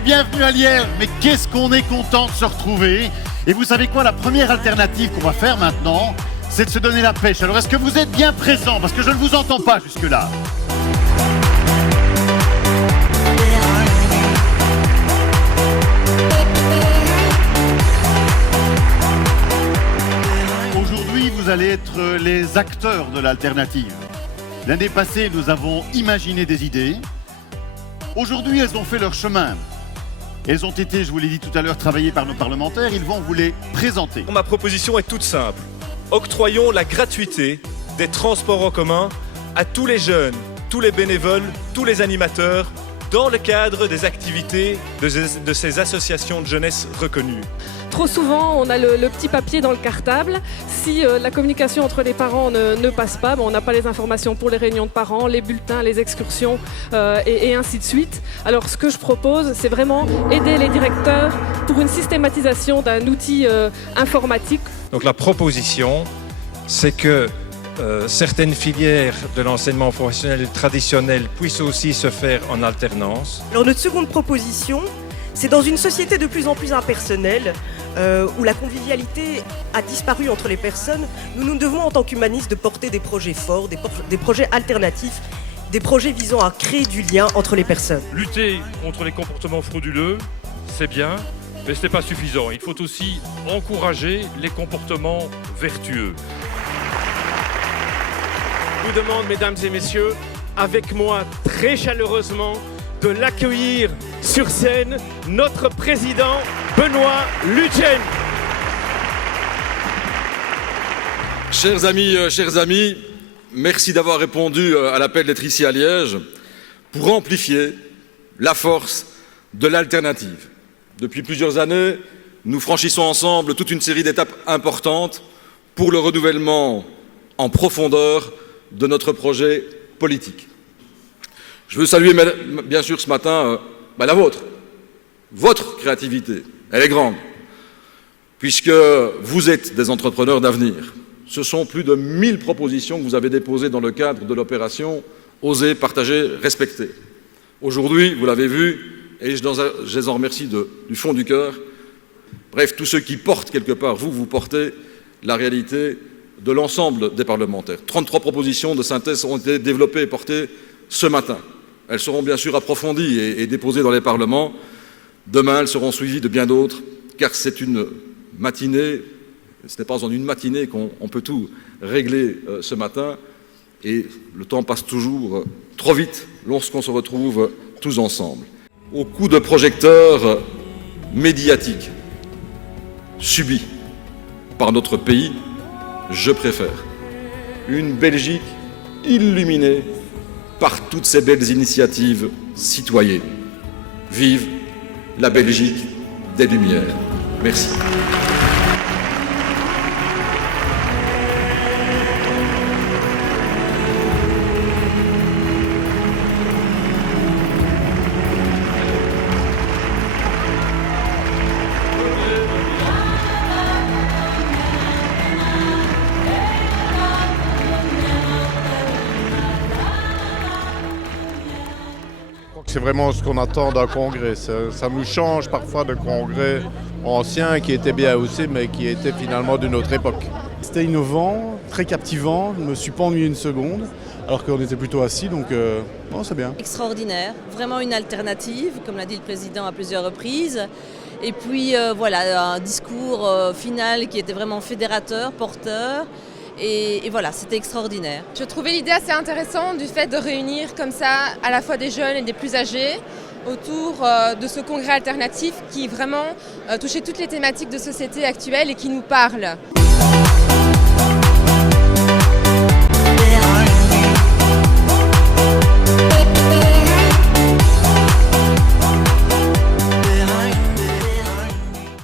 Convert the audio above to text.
Et bienvenue à Lierre. Mais qu'est-ce qu'on est content de se retrouver. Et vous savez quoi, la première alternative qu'on va faire maintenant, c'est de se donner la pêche. Alors est-ce que vous êtes bien présents? Parce que je ne vous entends pas jusque-là. Aujourd'hui, vous allez être les acteurs de l'alternative. L'année passée, nous avons imaginé des idées. Aujourd'hui, elles ont fait leur chemin. Elles ont été, je vous l'ai dit tout à l'heure, travaillées par nos parlementaires. Ils vont vous les présenter. Ma proposition est toute simple. Octroyons la gratuité des transports en commun à tous les jeunes, tous les bénévoles, tous les animateurs, dans le cadre des activités de ces associations de jeunesse reconnues. Trop souvent, on a le petit papier dans le cartable. Si la communication entre les parents ne passe pas, on n'a pas les informations pour les réunions de parents, les bulletins, les excursions et ainsi de suite. Alors ce que je propose, c'est vraiment aider les directeurs pour une systématisation d'un outil informatique. Donc la proposition, c'est que certaines filières de l'enseignement professionnel traditionnel puissent aussi se faire en alternance. Alors notre seconde proposition, c'est dans une société de plus en plus impersonnelle, où la convivialité a disparu entre les personnes, nous devons en tant qu'humanistes de porter des projets forts, des projets alternatifs, des projets visant à créer du lien entre les personnes. Lutter contre les comportements frauduleux, c'est bien, mais ce n'est pas suffisant. Il faut aussi encourager les comportements vertueux. Je vous demande, mesdames et messieurs, avec moi très chaleureusement, de l'accueillir sur scène, notre président Benoît Lutjen. Chers amis, merci d'avoir répondu à l'appel d'être ici à Liège pour amplifier la force de l'alternative. Depuis plusieurs années, nous franchissons ensemble toute une série d'étapes importantes pour le renouvellement en profondeur de notre projet politique. Je veux saluer bien sûr ce matin la vôtre, votre créativité, elle est grande, puisque vous êtes des entrepreneurs d'avenir. Ce sont plus de 1000 propositions que vous avez déposées dans le cadre de l'opération Oser, partager, respecter. Aujourd'hui, vous l'avez vu, et je les en remercie du fond du cœur. Bref, tous ceux qui portent quelque part, vous portez la réalité de l'ensemble des parlementaires. 33 propositions de synthèse ont été développées et portées ce matin. Elles seront bien sûr approfondies et déposées dans les parlements. Demain, elles seront suivies de bien d'autres, car c'est une matinée, ce n'est pas en une matinée qu'on peut tout régler ce matin. Et le temps passe toujours trop vite lorsqu'on se retrouve tous ensemble. Au coup de projecteur médiatique subi par notre pays, je préfère une Belgique illuminée par toutes ces belles initiatives citoyennes. Vive la Belgique des Lumières. Merci. C'est vraiment ce qu'on attend d'un congrès. Ça nous change parfois de congrès anciens qui étaient bien aussi, mais qui étaient finalement d'une autre époque. C'était innovant, très captivant, je ne me suis pas ennuyé une seconde, alors qu'on était plutôt assis, donc non, c'est bien. Extraordinaire, vraiment une alternative, comme l'a dit le président à plusieurs reprises. Et puis voilà, un discours final qui était vraiment fédérateur, porteur. Et voilà, c'était extraordinaire. Je trouvais l'idée assez intéressante du fait de réunir comme ça à la fois des jeunes et des plus âgés autour de ce congrès alternatif qui vraiment touchait toutes les thématiques de société actuelle et qui nous parle.